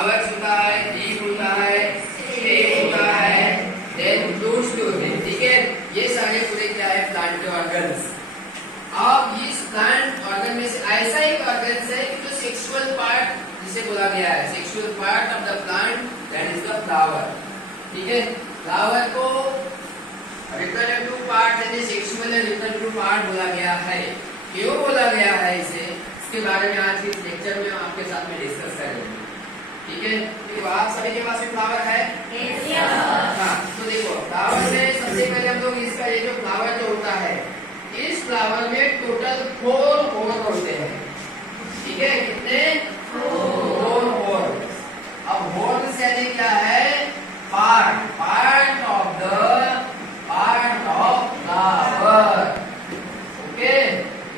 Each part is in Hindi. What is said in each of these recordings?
फ्लावर्स होता है, लीफ होता है, स्टेम होता है, देन फ्रूट्स भी होते हैं, ठीक है। ये सारे पूरे क्या है, प्लांट के ऑर्गन्स। अब इस प्लांट ऑर्गन में से ऐसा एक ऑर्गन है कि जो सेक्सुअल पार्ट जिसे बोला गया है, sexual part of the plant, that is the flower, ठीक है। फ्लावर को रिप्रोडक्टिव पार्ट यानी सेक्सुअल एंड रिप्रोडक्टिव पार्ट बोला गया है। क्यों बोला गया है इसे, इसके बारे में आज के लेक्चर में आपके साथ में डिस्कस करेंगे, ठीक है। तो आप सभी के पास में फ्लावर है? हाँ, तो देखो फ्लावर में सबसे पहले हम लोग इसका ये जो फ्लावर जो होता है, इस फ्लावर में टोटल 4 होल होते हैं, ठीक है। कितने? 4 होल। अब होल से यानी क्या है, part, part of flower, okay,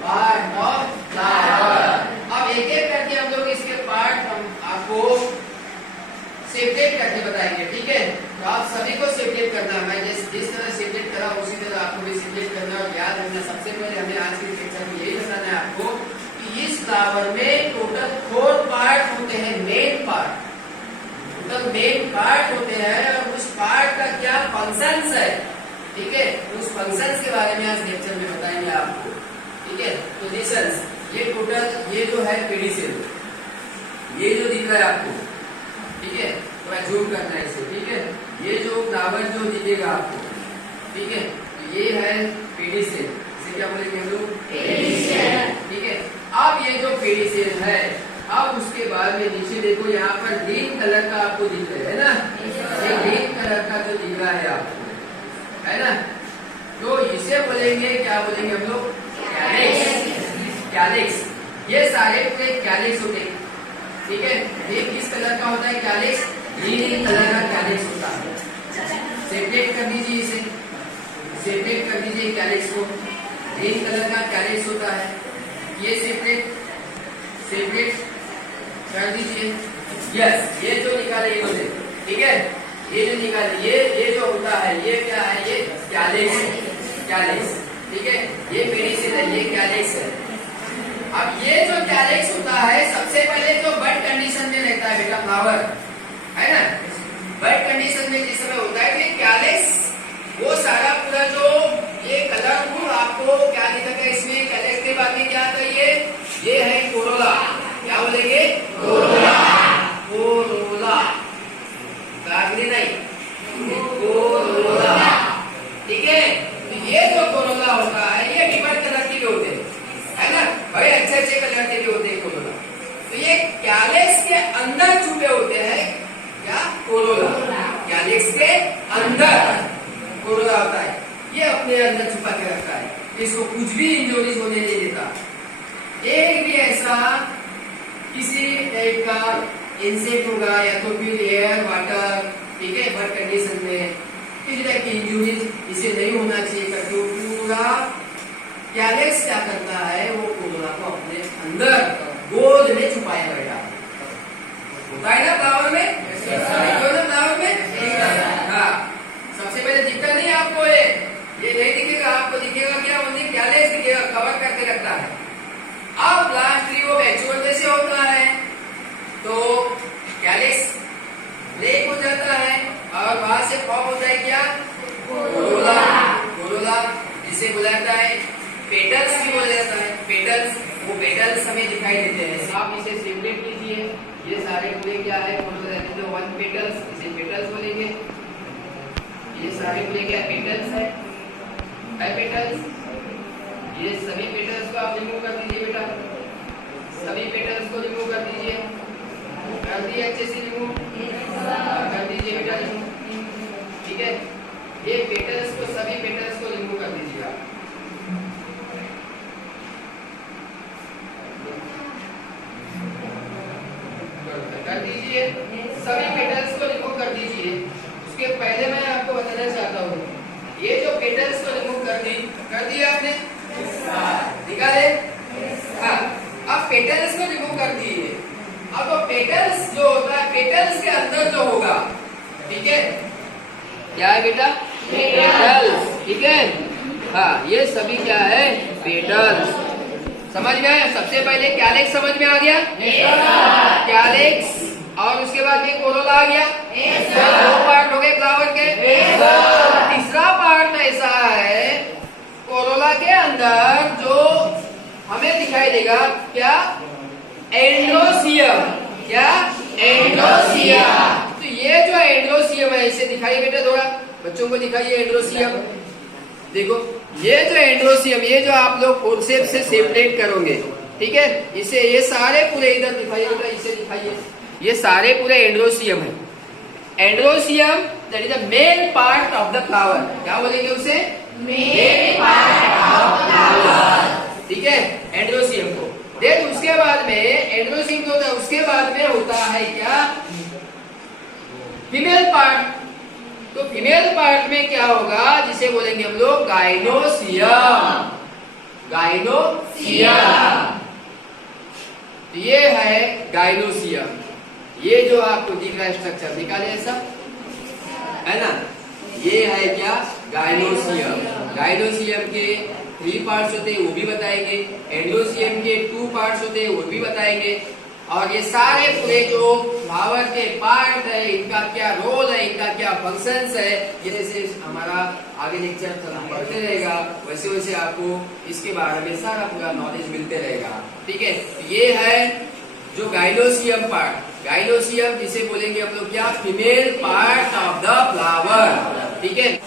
part of flower. अब एक एक करके हम लोग इसके पार्ट हम आपको सेपरेट करके बताएंगे, ठीक है। तो आप सभी को सेपरेट करना है, जिस तरह सेपरेट करा उसी तरह आपको भी सेपरेट करना और याद रखना। सबसे पहले हमें आज के लेक्चर में यही बताना है आपको कि इस फ्लावर में टोटल 4 पार्ट होते हैं, main part, total main part होते हैं, और उस पार्ट का क्या फंक्शंस है, ठीक है, उस फंक्शंस के बारे में आज लेक्चर में बताएंगे आपको, ठीक है। तो लिसन्स, ये टोटल ये जो है पेडिसेल, ये जो दिख रहा है आपको, ठीक है, थोड़ा जूम करना है इसे, ठीक है। ये जो फ्लावर जो दिखेगा आपको, ठीक है, तो ये है पेडिसेल, इसे क्या बोलेंगे हम लोग, पेडिसेल, ठीक है। अब ये जो पेडिसेल है, अब उसके बाद में नीचे देखो यहाँ पर ग्रीन कलर का आपको दिख रहा है ना, ये ग्रीन कलर का जो दिख रहा है आपको, है ना, तो इसे बोलेंगे, क्या बोलेंगे हम लोग, कैलिक्स, कैलिक्स। ये सारे पूरे कैलिक्स होते हैं, ठीक है। ये किस कलर का होता है कैलिक्स, ग्रीन कलर का कैलिक्स होता है। सेपरेट कर दीजिए इसे, सेपरेट कर दीजिए कैलिक्स को, ग्रीन कलर का कैलिक्स होता है, ये सेपरेट सेपरेट कर दीजिए। यस, ये जो निकाले ये बोले, ठीक है, ये जो निकाले ये जो होता है ये क्या है, ये कैलिक्स, कैलिक्स, ठीक है। ये पेडिसेल है, ये कैलिक्स है। अब ये जो कैलिक्स होता है सबसे पहले तो बड कंडीशन में रहता है बेटा फ्लावर, है ना। बड कंडीशन में जिस समय होता है कि कैलिक्स वो सारा पूरा जो ये कलरफुल आपको क्या दिखेगा इसमें, कैलिक्स के बाद में क्या आता है, ये है कोरोला, क्या बोलेंगे, कोरोला, कोरोला, कागनी नहीं, कोरोला, ठीक है। तो ये जो कोरोला होता है ये डिफरेंट कलर के होते हैं, है ना, बड़े अच्छे अच्छे कलर के भी होते हैं कोरोला। तो ये कैलिक्स के अंदर छुपे होते हैं, क्या, कोरोला, कैलिक्स के अंदर कोरोला होता है, ये अपने अंदर छुपा के रखता है, इसको कुछ भी इंजोरीज होने नहीं देता। एक भी ऐसा किसी टाइप का इंसेक्ट होगा या तो फिर एयर वाटर, ठीक है, बर्ड कंडीशन में किसी टाइप की इंजरीज इसे नहीं होना चाहिए करके पूरा कैलिक्स क्या करता है, वो कोरोला को अपने अंदर गोद में छुपाया बैठा होता है ना फ्लावर में, फ्लावर में। हाँ, सबसे पहले दिखता नहीं आपको, ये नहीं दिखेगा आपको, दिखेगा क्या, ओनली कैलिक्स दिखेगा, कवर करके रखता है। अब लास्टली वो मैच्योर कैसे होता है, तो कैलिक्स ब्रेक हो जाता है और वहां से फॉर्म होता है क्या, कोरोला, कोरोला जिसे बोला जाता है पेटल्स भी बोला जाता है, पेटल्स, वो पेटल्स हमें दिखाई देते हैं। आप इसे सेपरेट कीजिए, ये सारे पूरे क्या है, तो 1 पेटल्स, इसे पेटल्स बोलेंगे, ये सारे पूरे क्या पेटल्स है पेटल्स। ये सभी पेटल्स को आप रिमूव कर दीजिए बेटा, सभी पेटल्स को रिमूव कर दीजिए, कर दिए अच्छे से रिमूव कर दीजिए बेटा, रिमूव, ठीक है। ये पेटल्स को, सभी पेटल्स को रिमूव कर दीजिएगा, कर दीजिए, सभी पेटल्स को रिमूव कर दीजिए। उसके पहले मैं आपको बताना चाहता हूँ, ये जो पेटल्स को रिमूव कर दिया आपने, निकाले, हाँ। अब पेटल्स को रिमूव कर दिए, अब तो पेटल्स जो होता है, पेटल्स के अंदर जो होगा, ठीक है, क्या है बेटा, पेटल्स, ठीक है, हाँ, ये सभी क्या है, पेटल्स, समझ में आया। सबसे पहले कैलिक्स समझ में आ गया, कैलिक्स, और उसके बाद में कोरोला आ गया। दो पार्ट हो गए फ्लावर के। तीसरा पार्ट ऐसा है कोरोला के अंदर जो हमें दिखाई देगा, क्या? एंडोसियम। क्या? एंडोसियम। तो ये जो एंडोसियम है, इसे दिखाइए बेटा, थोड़ा बच्चों को दिखाइए एंडोसियम। देखो ये जो एंडोसियम, ये जो आप लोग फोर्सेप्स से सेपरेट करोगे, ठीक है, इसे ये सारे पूरे इधर दिखाइए बेटा, इसे दिखाइए, ये सारे पूरे एंडोसियम है। एंडोसियम that is the main part of the flower. क्या बोलेंगे उसे? Main part of the flower. ठीक है, एंडोसियम को। देन उसके बाद में एंडोसियम जो होता है, उसके बाद में होता है क्या? Female part. तो फीमेल पार्ट में क्या होगा, जिसे बोलेंगे हम लोग गाइनोसियम। गाइनोसियम। ये है गाइनोसियम। ये जो आपको दिख रहा है स्ट्रक्चर, निकाले ऐसा है ना, ये है क्या? गाइनोसियम। गाइनोसियम के 3 पार्ट्स होते हैं, वो भी बताएंगे। एंडोसियम के 2 पार्ट्स होते हैं, वो भी बताएंगे। और ये सारे पूरे जो फ्लावर के पार्ट है, इनका क्या रोल है, इनका क्या फंक्शंस है, ये जैसे हमारा आगे लेक्चर बढ़ते रहेगा, वैसे वैसे आपको इसके बारे में सारा पूरा नॉलेज मिलते रहेगा। ठीक है, ये है जो गाइनोसियम पार्ट। गाइनोसियम जिसे बोलेंगे हम लोग क्या? Female part of the flower. ठीक है,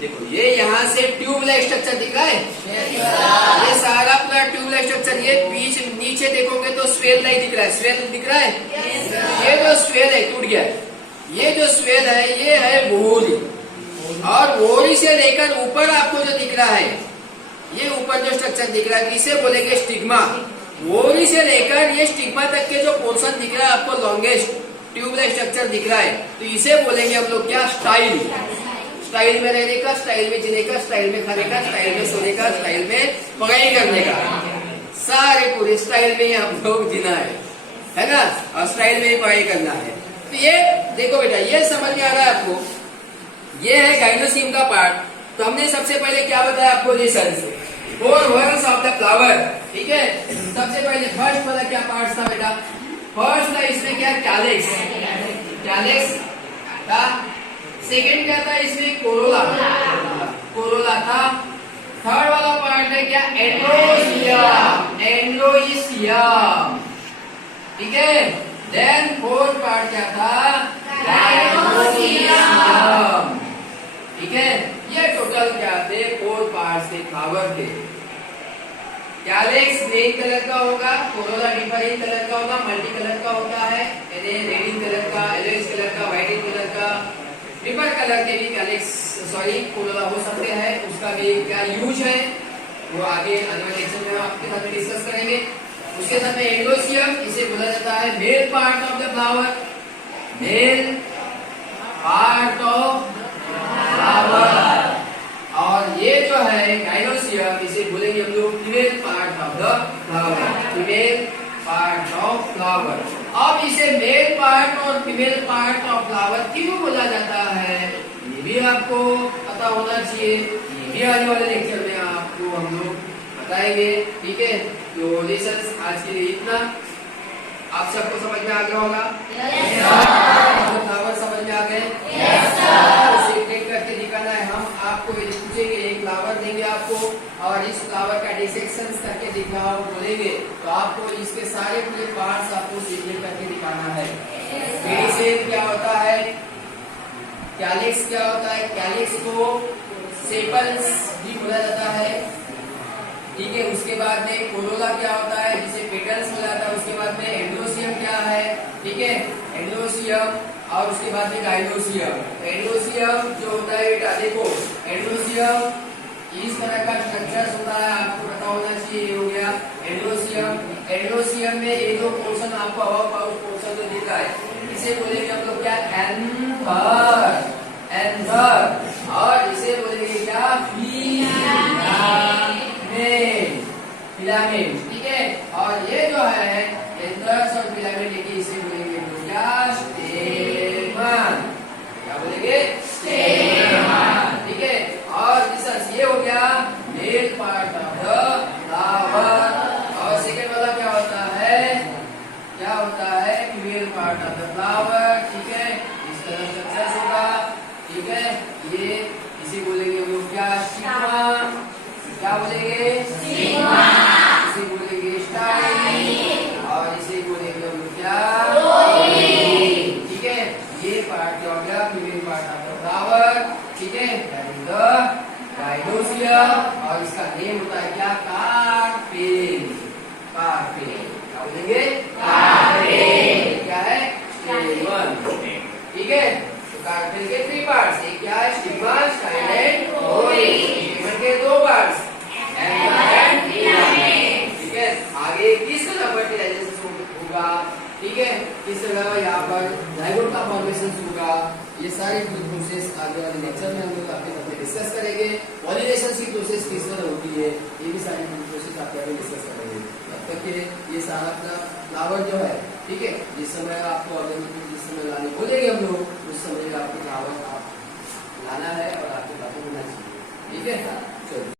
देखो ये यहाँ से ट्यूबलाइट स्ट्रक्चर दिख रहा है, ये सारा पूरा ट्यूबलाइट स्ट्रक्चर। ये बीच नीचे देखोगे तो स्वेल नहीं दिख रहा है, स्वेल दिख रहा है। ये जो स्वेल है टूट गया, ये जो स्वेल है ये है वोरी, और वोरी से लेकर ऊपर आपको जो दिख रहा है, ये ऊपर जो स्ट्रक्चर दिख रहा है, इसे बोलेंगे स्टिग्मा। वोरी से लेकर ये स्टिग्मा तक के जो पोर्शन दिख रहा है आपको, लॉन्गेस्ट ट्यूबलाइट स्ट्रक्चर दिख रहा है, तो इसे बोलेंगे हम लोग क्या? स्टाइल। स्टाइल में रहने का, स्टाइल में जीने का, स्टाइल में खाने का, स्टाइल में सोने का, स्टाइल में पढ़ाई करने का, सारे पूरे स्टाइल में ही हम लोग जीना है ना, और स्टाइल में ही पढ़ाई करना है। तो ये देखो बेटा, ये समझ में आ रहा है आपको, ये है गाइनोसियम का पार्ट। तो हमने सबसे पहले क्या बताया आपको? Reasons, 4 words of the flower. ठीक है, सबसे पहले फर्स्ट वाला क्या पार्ट था बेटा? फर्स्ट था इसमें क्या? कैलिक्स। कैलिक्स था। सेकेंड क्या था इसमें? कोरोला। कोरोला था। थर्ड वाला पार्ट है क्या? एंड्रोसियम। एंड्रोसियम। ठीक है, देन फोर्थ पार्ट क्या था? गाइनोसियम। ठीक है, ये टोटल क्या थे? 4 पार्ट्स थे फ्लावर के। कैलिक्स ग्रीन कलर का होगा, कोरोला डिफरेंट कलर का होगा, मल्टी कलर का होता है, रेडिन कलर का, येलोइश कलर का, व्हाइट कलर का, ट्रिपल कलर के भी कैलिक्स कोरोला हो सकते हैं। उसका भी क्या यूज है वो आगे आने वाले लेक्चर में आपके साथ डिस्कस करेंगे। उसके साथ में एंडोसियम, इसे बोला जाता है male part of the flower. Male part of flower. और ये जो है गाइनोसियम, इसे बोलेंगे हम लोग female part of the flower. Female part of flower. अब इसे मेल पार्ट और फीमेल पार्ट ऑफ फ्लावर क्यों बोला जाता है, ये भी आपको पता होना चाहिए। ये भी आने वाले लेक्चर में आपको हम लोग बताएंगे। ठीक है, तो लेसन्स आज के लिए इतना। आप सबको समझ में आ गया होगा? फ्लावर समझ में आ गए? सेपरेट करके दिखाना है। हम आपको पूछेंगे, एक फ्लावर देंगे आपको, और इस फ्लावर का डिसेक्शन करके दिखाओ बोलेंगे, तो आपको इसके सारे पूरे पार्ट्स आपको सेपरेट करके दिखाना है। मेडिसिन क्या होता है, कैलिक्स क्या होता है, कैलिक्स को सेपल्स भी बोला जाता है। ठीक है, उसके बाद में कोरोला क्या होता है, जिसे पेटल्स बोला जाता है। उसके बाद में एंडोसियम क्या है, ठीक है, एंडोसियम, और उसके बाद में गाइनोसियम। एंडोसियम जो होता है बेटा, देखो एंडोसियम इस तरह का स्ट्रक्चर होता है, आपको पता होना चाहिए। ये हो गया एंडोसियम। एंडोसियम में ये दो पोर्शन आपको अबाउट पाउच पोर्शन जो दिख रहा है, इसे बोलेंगे हम लोग क्या? एंथर। एंथर। और इसे बोलेंगे क्या? फिलामेंट। ठीक है, और ये जो है एंथर्स और फिलामेंट, इसे बोलेंगे हम लोग क्या? स्टेमन। ये सारी प्रोसेस आगे वाले लेक्चर में हम लोग आपके साथ डिस्कस करेंगे। पॉलिनेशन की प्रोसेस किस तरह होती है ये भी सारी प्रोसेस आपके आगे डिस्कस करेंगे। तब तक के ये सारा अपना फ्लावर जो है, ठीक है, जिस समय आपको ऑर्गेनिक जिस समय लाने बोलेंगे हम लोग उस समय आपको फ्लावर आप लाना है और आपके पास होना चाहिए, ठीक है। चलो।